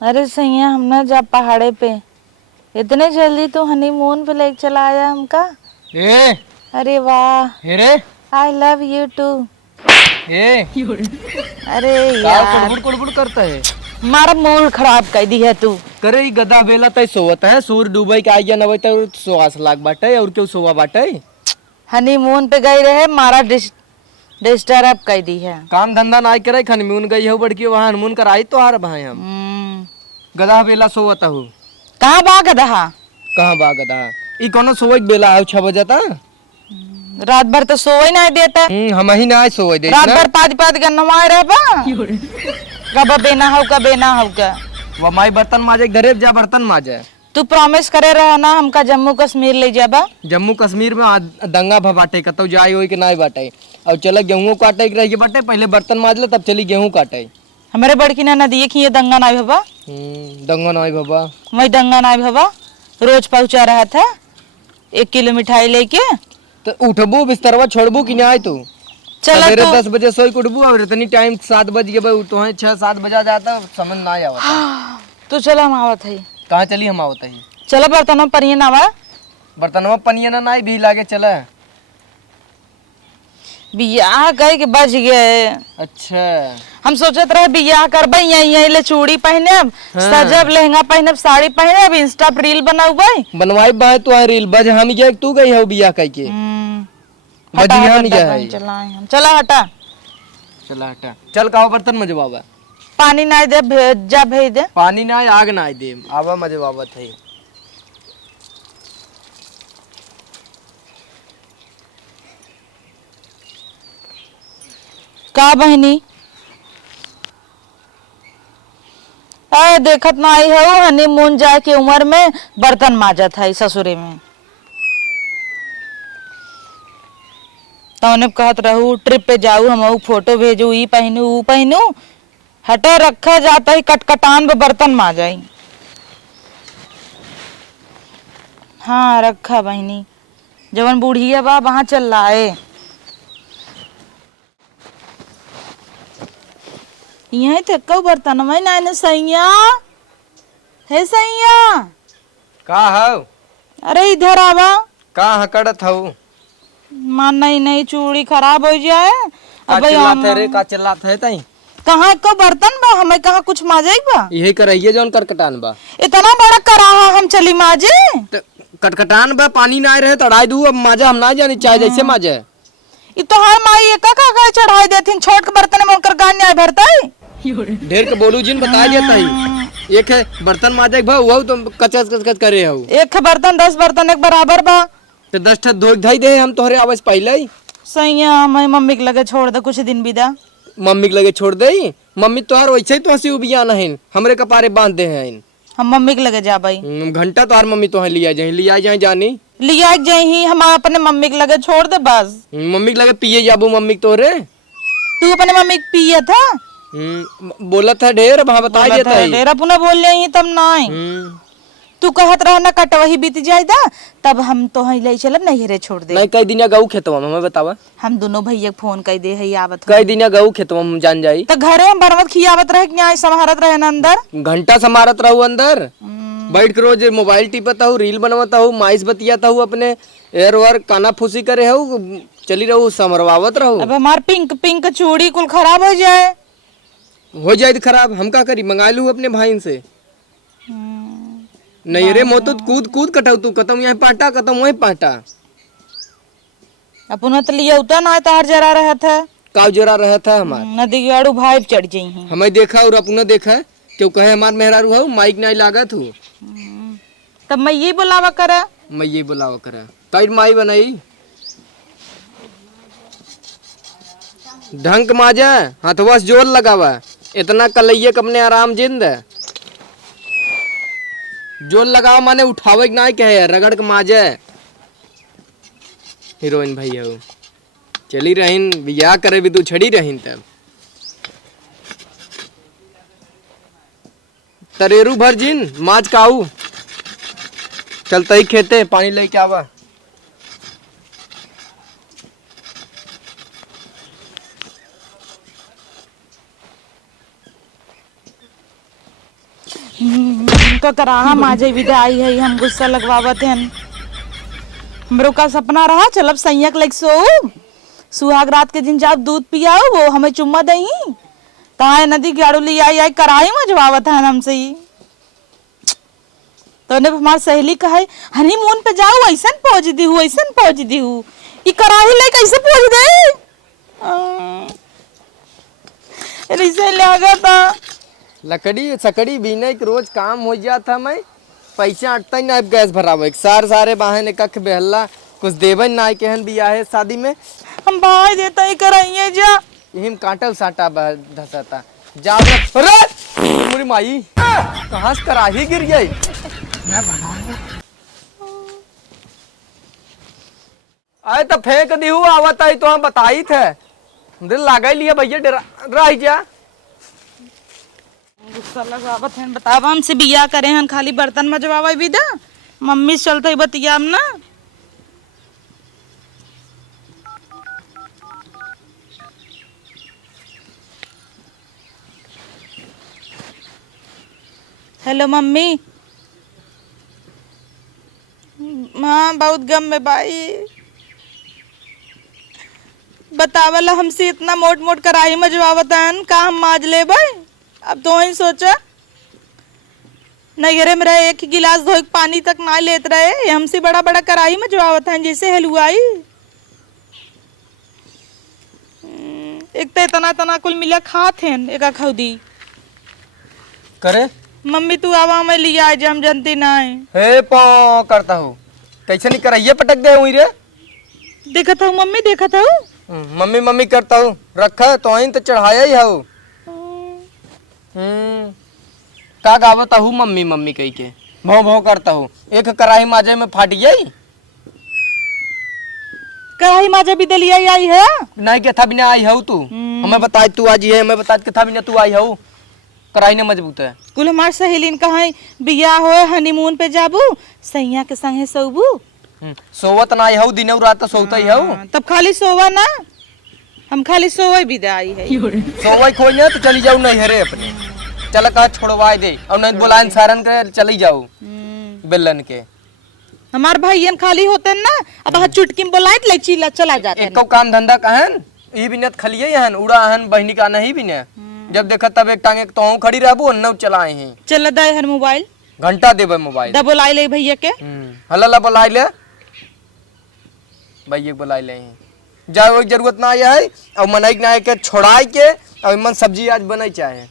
अरे सैया हम ना जा पहाड़े पे इतने जल्दी तो हनीमून पे लेके चला आया हमका। ए अरे वाह, हे रे आई लव यू टू। ए अरे का यार कुड़बुड़ कुड़बुड़ करता है। मारा मूड खराब कर दी है तू। करे ई गधा बेला तय सोवत है सूर डूबई के आइया नवई तय सोआस लाग बाटे और क्यों सोवा बाटे। हनीमून पे गई रहे मारा डिस्टर्ब कर दी है। काम धंधा नाई करे हनीमून गई हो बड़की वहां हनीमून कराई तो हार भाई हम गधा बेला सोवत हूँ। कहाँ बा गधा? कहाँ बा गधा ई कोनो सोवई के बेला है 6 बजे ता रात भर तो सोई नहीं देता। हम ही ना सोवई दे रात ना भर पाद पाद के नवाए रह बा कब बेना हो का बेना हो का। वो माई बर्तन माजे घरे जा बर्तन माजे। तू प्रॉमिस करे रहा ना हमका जम्मू कश्मीर ले जाबा। जम्मू कश्मीर में दंगा भबाटे कतौ जाई होई के नाई बाटे और चल गेहूं काटे के रही बाटे पहले बर्तन माज ले तब चली गेहूं काटे। हमारे बड़की ना नदी की ये दंगा नाई भबा। दंगा नाई बाबा मैं दंगा नाई भबा रोज पहुंचा रहा था 1 किलो मिठाई लेके। तो उठबू बिस्तरवा छोड़बू कि नहीं तू चला सवेरे तो 10 बजे सोई उठबू और इतनी टाइम 7 बज गए भाई तो 6-7 बजा जाता समझ ना आवता। तो चला हम आवत है। कहाँ चली हम आवत ही चला बर्तनों पर ये नावा बर्तनवा पनिया ना नाई भी लागे चला। बियाह कह के बच गए। अच्छा हम सोचत रहे बियाह करबे यही ले चूड़ी पहनब सजब लहंगा पहनब साड़ी पहनब इंस्टा पर रील बनाऊबे बनवाई बाय तो रील बज हम ये तू गई हो बियाह कह के बजी हम ये है। चला हटा चला हटा चल काओ बर्तन मजवावा पानी ना दे भेज जा भेज दे। पानी ना आग ना दे आवा मजवावत है। का बहनी अरे देखत ना आई है हनीमून जाए के उम्र में बर्तन माजत है ससुरे में। तौने कहत रहू ट्रिप पे जाऊ हम फोटो भेजू ई पहनू ऊ पहनू हटे रखा जाता है कटकटान पे बर्तन माजाई। हाँ रखा बहनी जवन बूढ़िया बा वहां चल लाए यही थे कौ बर्तन में ना सैया है सैया। का हो अरे इधर आवा का हकड़त हो मान नहीं चूड़ी खराब हो जाए। का चिल्लात है रे का चिल्लात है तई कहाँ को बर्तन बा हमें कहाँ कुछ माजे बा यही करइए जौन करकटान बा इतना बड़ा कराहा हम चली माजे। तो कटकटान बा पानी ना रहे तड़ाई दू अब माजा हम ना जानी चाहे जैसे माजे ये तो हर माई एक का चढ़ाई देथिन छोट के बर्तन में उनकर गान न्याय भरता है। ढेर के बोलू जिन बता देता ही एक है बर्तन माजे भा वो तो कचकच कचकच करे हो एक बर्तन 10 बर्तन एक बराबर बा तो 10 ठे धोई धाई दे हम तोहरे आवाज पहले ही सैया मैं मम्मी के लगे छोड़ दे कुछ दिन बिदा। मम्मी के लगे छोड़ दे मम्मी तोहार वैसे ही तो हंसी उबिया नहीं हमरे कपारे बांध दे हैं हम मम्मी के लगे जा भाई घंटा तोहार मम्मी तो लिया जाए जानी लिया जाए ही हम अपने मम्मी के लगे छोड़ दे बस। मम्मी के लगे पिए जाबू मम्मी के तोहरे तू अपने मम्मी के पिए था बोला था ढेर वहां बता देता है डेरा पुनः बोल ले तब नहीं तू कहत रहा ना कट वही बीत जाएगा तब हम तो ही ले चलब नहीं रे छोड़ दे। नहीं कई दिन गऊ खेतवा में हमें बतावा हम दोनों भैया फोन कर दे है आवत कई दिन गऊ खेतवा में जान जाई तो घरे हम बरमत खियावत रहे कि आई संभारत रहे ना अंदर घंटा समारत रहू अंदर बैठ के रोज मोबाइल टिपता हूँ रील बनवाता हूँ माइस बतियाता हूँ अपने एयर वर काना फूसी करे हूँ चली रहू समरवावत रहू। अब हमार पिंक पिंक चूड़ी कुल खराब हो जाए तो खराब हम का करी मंगा लू अपने भाई से नहीं रे मोतो कूद कूद कटाऊ तू कतम यहाँ पाटा कतम वही पाटा अपना तो लिया उतना ना तार जरा रहा था काव जरा रहा था हमार नदी के आड़ू भाई चढ़ जाई हमें देखा और अपना देखा क्यों कहे हमार मेहरारू हूँ माइक नहीं लागत हूँ तब मैं ये बुलावा करा मैं ये बुलावा करा कई माई बनाई ढंक माजा हाथवा से जोर लगावा इतना कलैये अपने आराम जिंद जोर लगाओ माने उठावे ना कहे रगड़ के माजे हीरोइन भैया हो चली रहीन बियाह करे भी तू छड़ी रहीन तब तरेरू भर जिन माज काऊ चलते ही खेते पानी लेके आवा उनका कराहा माजे विदाई है, हम गुस्सा लगवावत हैं। हमरो का सपना रहा चलब संयक लग सो सुहाग रात के दिन जब दूध पियाओ वो हमें चुम्मा दही कहा नदी गाड़ू ली आई आई कराही मजवावत है हमसे ही। तो ने हमार सहेली कहा हनीमून पे जाओ ऐसन पहुंच दी हूँ ऐसन पहुंच दी हूँ ये कराही ले कैसे पहुंच गए ऐसे लगा था। लकड़ी सकड़ी बीने के रोज काम हो जाता मैं पैसा अटता ही ना गैस भरावे सारे बहाने कख बेहला कुछ देवन ना केहन बिया है शादी में हम भाई देता ही कराइए जा यही में काटल साटा धसता जा अरे मुरी माई कहाँ से कराही गिर गई आए तो फेंक दी हूँ आवत आई तो हम बताई थे दिल लागा लिया भैया डरा जा गुस्सा लगावत हैं बतावा हमसे बिया करे हन खाली बर्तन मजवावा विदा मम्मी से चलते बतिया हम ना। Hello mummy. हाँ बहुत गम में भाई बतावला हमसे इतना मोट मोट कराही मजवावत हन का हम माज ले भाई। अब तो ही सोचा नगरे में रहे एक ही गिलास धो पानी तक ना लेत रहे हमसे बड़ा बड़ा कराही में जवावत है जैसे हलवाई। एक तो इतना तना कुल मिला खात हैं एक खौदी करे मम्मी तू आवा मैं लिया आज हम जनती ना है हे पौ करता हूँ कैसे नहीं कराइए पटक दे हुई रे देखा था मम्मी देखा था मम्मी मम्मी करता हूँ रखा तो ही तो चढ़ाया ही हूँ का गावता हूँ मम्मी मम्मी कही के भौ भौ करता हूँ एक कराही माजे में फाट गई कराही माजा भी दलिया आई है नहीं के था बिना आई हूँ तू हमें बता तू आज है हमें बता के था बिना तू आई हूँ कराही ने मजबूत है कुल हमार सहेलीन कहा बिया हो हनीमून पे जाबू सैया के संगे सोबू सोवत ना आई हूँ दिन रात तो सोता ही हूँ तब खाली सोवा ना हम खाली सोवे विदाई है सोवा खोज तो चली जाऊ नहीं हरे अपने चल कहा छोड़वाए दे और नहीं बुलाए सारन के चली जाओ बेलन के हमार भाईयन खाली होते ना अब हाथ चुटकी में बुलाए ले चिल्ला चला जाते एक काम धंधा कहन ई बिनत खलिए हन उड़ा हन बहनी का नहीं बिने जब देखा तब एक टांग एक तो खड़ी रहबू न चलाए हैं चल दे हन मोबाइल घंटा देबे मोबाइल दा बुलाई ले भैया के हल्ला बुलाई ले भैया बुलाई ले जाओ जरूरत ना आया है और मनाई ना के छोड़ाई के और मन सब्जी आज बनाई चाहे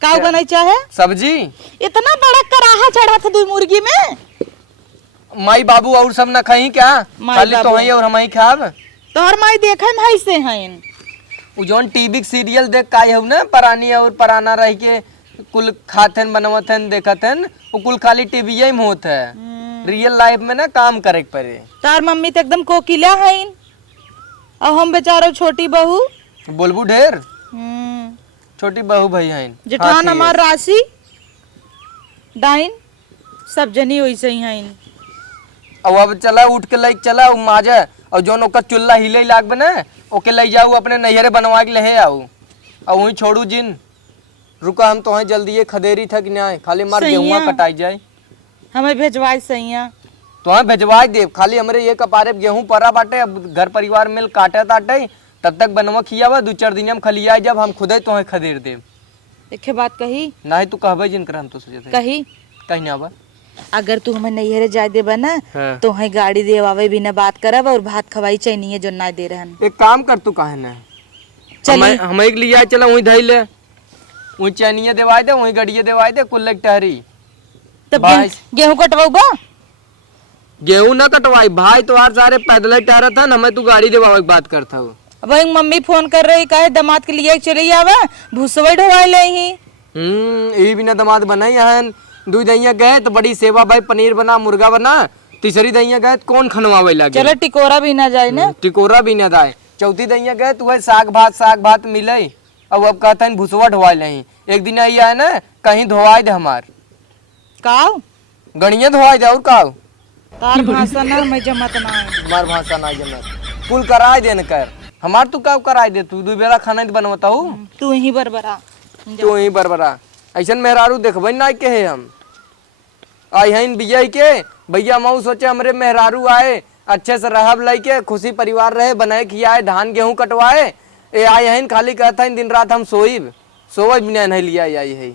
का बनाई चाहे सब्जी इतना बड़ा कराहा चढ़ा था दो मुर्गी में माई बाबू और सब ना खाई क्या खाली तो ही और हम ही खाब तोहर माई देखे भाई से हैं उ जोन टीवी सीरियल देख का हूं ना परानी और पराना रह के कुल खाथन बनवथन देखथन वो कुल खाली टीवी में होत है रियल लाइफ में ना काम करे पड़े तार मम्मी तो एकदम कोकिला है और हम बेचारो छोटी बहू बोलबू ढेर छोटी बहू भाई हैं जेठान हमार राशि डाइन सब जनी वैसे ही हैं और अब चला उठ के लाइक चला माजा और जोन ओकर चुल्ला हिले लाग बना ओके ले जाऊ अपने नैहरे बनवा के ले आऊ और वहीं छोड़ू जिन रुका हम तो वहीं जल्दी खदेरी था कि नहीं खाली मार गेहुआ कटाई जाए हमें भेजवाई सैया तो हाँ भेजवाई दे खाली हमारे ये कपारे गेहूं परा बाटे अब घर परिवार मिल काटे ताटे तब तक बनवा खिया हुआ 2-4 दिन हम खलिया जब हम खुदे तो खदेर दे एक बात कही नहीं तू कहबे जिन कर हम तो सोचे कही कहीं ना बा अगर तू हमें नैहरे जाए दे बना हाँ। तो वहीं गाड़ी देवावे बिना बात करब और भात खवाई चाहिए जो ना दे रहन एक काम कर तू काहे ना चली हम एक लिया चला वहीं धई ले वहीं चैनिया देवाई दे वहीं गड़िया देवाई दे कुल लग टहरी तब गेहूं कटवाऊ बा गेहूं ना कटवाई भाई तो यार सारे पैदल टहरा था ना मैं तू गाड़ी देवावे की बात करता हूँ अब मम्मी फोन कर रही कहे दामाद के लिए चले आवा भूसवा ढवाई ले ही यही बिना दामाद बनाई हन 2 दैया गए तो बड़ी सेवा भाई पनीर बना मुर्गा बना तीसरी दैया गए तो कौन खनवावे लगे चलो टिकोरा भी ना जाए ना टिकोरा भी ना जाए चौथी दैया गए तो वह साग भात मिले अब कहते भूसवा ढवाई ले एक दिन आई है ना कहीं धोवाई दे हमार काव गणिया धोवाई दे और काव तार भाषा ना मैं जमत ना है हमार भाषा ना जमत कुल कराए दे न कर हमार तू काव कराए दे तू 2 बेला खाना बनवता हूँ तू ही बरबरा तू ही बरबरा ऐसन मेहरारू देखबे ना के है हम आई हईन बिया के भैया मऊ सोचे हमरे मेहरारू आए अच्छे से रहब लई के खुशी परिवार रहे बनाए खियाए धान गेहूं कटवाए ए आई हईन खाली कहता है दिन रात हम सोई बिना नहीं लिया आई है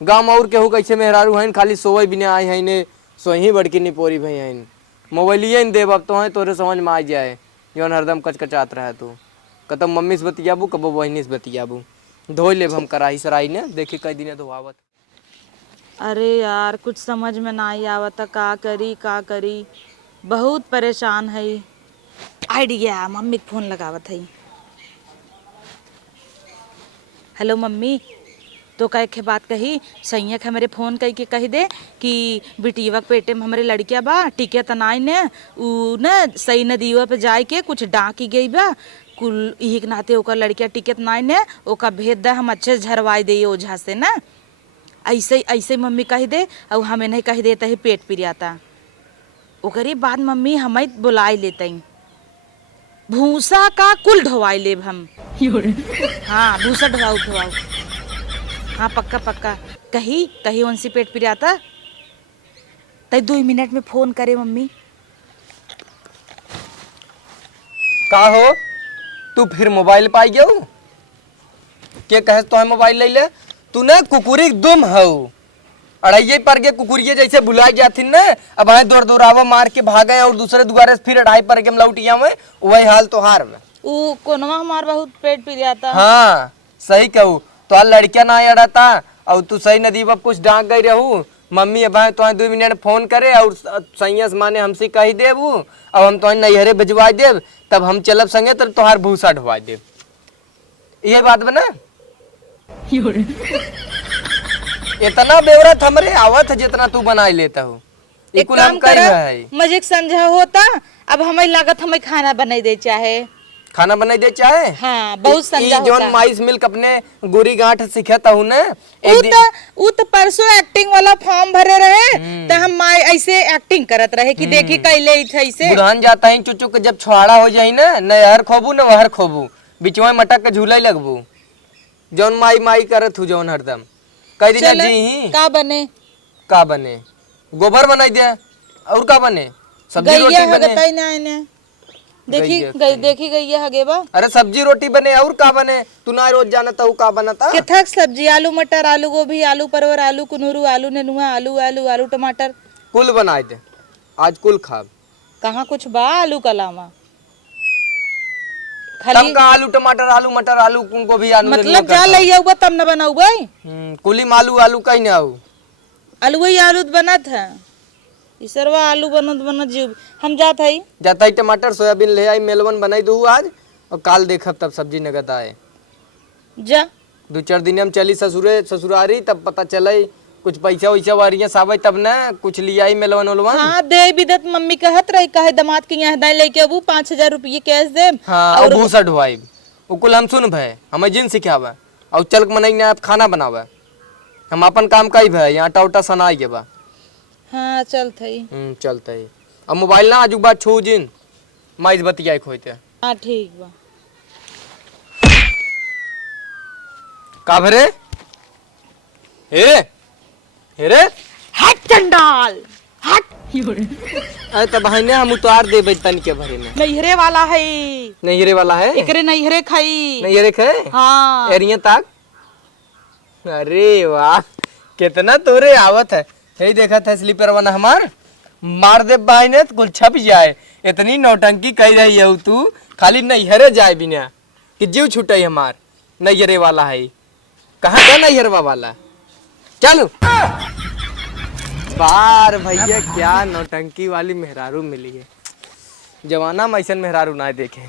गाँव और केहू कैसे मेहरारू हईन खाली सोई बिना आई हईन सोही बड़की निपोरी भई हईन मोबाइलिए देव अब तो है तोरे समझ में आ जाए जौन हरदम कचकचात रहे तू कतब मम्मी से बतियाबू कबो बहनी से बतियाबू धो लेब हम कराही सराही ने देखी कई दिन धोआवत। अरे यार कुछ समझ में ना ही आवत का करी बहुत परेशान है। आइडिया मम्मी के फोन लगावत है। हेलो मम्मी तो कह के बात कही सैया के हमारे फोन कही के कही दे कि बिटिया के पेटे में हमारे लड़किया बा टिके तनाई ने उ न सही नदीवा पे जाए के कुछ डाकी गई बा कुल यही के नाते ओकर लड़किया टिके तनाई ने ओका भेज दे हम अच्छे से झरवाई दे ओझा से ना ऐसे मम्मी कही दे और हमें नहीं कही देता है पेट पिरियाता ओकरी बाद मम्मी हमें बुलाई लेते भूसा का कुल ढोवाई लेब हम। हाँ भूसा ढोवाऊ हाँ पक्का कही उनसे पेट पिराता तय 2 मिनट में फोन करे मम्मी। का हो तू फिर मोबाइल पाई गयो के कहे तो है मोबाइल ले ले तू न कुकुरी दुम हो अड़ाइये पर के कुकुरिये जैसे बुलाई जाती न अब हमें दौड़ दौड़ावा मार के भागे और दूसरे दुआरे से फिर अढ़ाई पर के हम लौटिया में वही हाल तो हार में ऊ कोनवा हमार बहुत पेट पिराता। हाँ सही कहू तो लड़किया ना अड़ाता और तू सही नदी पर कुछ डांक गई रहू मम्मी अब तो 2 मिनट फोन करे और सैया से माने हमसे कही देबू अब हम तो नैहरे भिजवा देव तब हम चलब संगे तब तोहार भूसा ढुआ देव ये बात बना। इतना बेवरत हमरे आवत है जितना तू बनाई लेता हो एक काम कर मुझे समझा होता अब हमें लागत हमें खाना बनाई दे चाहे खाना बनाई दे चाहे। हाँ बहुत समझा होता जोन माइस मिल्क अपने गोरी गांठ सिखता हूँ ना उ तो परसों एक्टिंग वाला फॉर्म भरे रहे तो हम माई ऐसे एक्टिंग करत रहे कि देखी कैले ऐसे बुढ़ान जाता है चुचु के जब छुआड़ा हो जाई ना न हर खोबू न वहर खोबू बिचवा मटक के झूला लगबू जोन माई करत हूँ जोन हरदम कई दिन जी ही का बने गोबर बनाई दे और का बने सब्जी रोटी बने देखी गई है हगे बा। अरे सब्जी रोटी बने और का बने तू ना रोज जानता हूँ का बनता किथक सब्जी आलू मटर आलू गोभी आलू परवर आलू कुनूरू आलू नेनुआ आलू टमाटर कुल बनाए दे आज कुल खाब कहाँ कुछ बा आलू कलामा खाली का आलू टमाटर आलू मटर आलू गोभी आलू मतलब जा लइया तब न बनाऊ भाई कुली आलू कहीं ना आलू ही आलू बनत है इसरवा आलू बनत जीव हम जाता ही टमाटर सोयाबीन ले आई मेलवन बनाई दू आज और काल देखब तब सब्जी नगद आए जा 2-4 दिन हम चली ससुरारी तब पता चले कुछ पैसा वैसा वारियां सावे तब ना कुछ लियाई मेलवन उलवन। हाँ दे बिदत मम्मी कहत रही कहे दामाद के यहाँ दाई लेके अबू 5,000 रुपये कैश दे। हाँ और भूसा ढुआई कुल हम सुन भय हमें जिन सिखावे और चल के मनई आप खाना बनावे हम अपन काम कई भय यहाँ टाउटा सनाई के बा। हाँ चलते चलते अब मोबाइल ना आजू बात छू जिन माइस बतियाई खोते। हाँ ठीक बा का भरे हेरे हट चंडाल हट अरे तब बहने हम उतार दे तन के भरे में नैहरे वाला है एकरे नैहरे खाई नैहरे खाए। हाँ एरिया तक अरे वाह कितना तोरे आवत है यही देखा था स्लीपर वाला हमार मार दे बहने कुल छप जाए इतनी नौटंकी कही रही है तू खाली नैहरे जाए बिना कि जीव छूटे हमार नैहरे वाला है कहाँ का नैहरवा वाला चलो बार भैया क्या नौटंकी वाली मेहरारू मिली है जवाना में ऐसा मेहरारू ना देखे।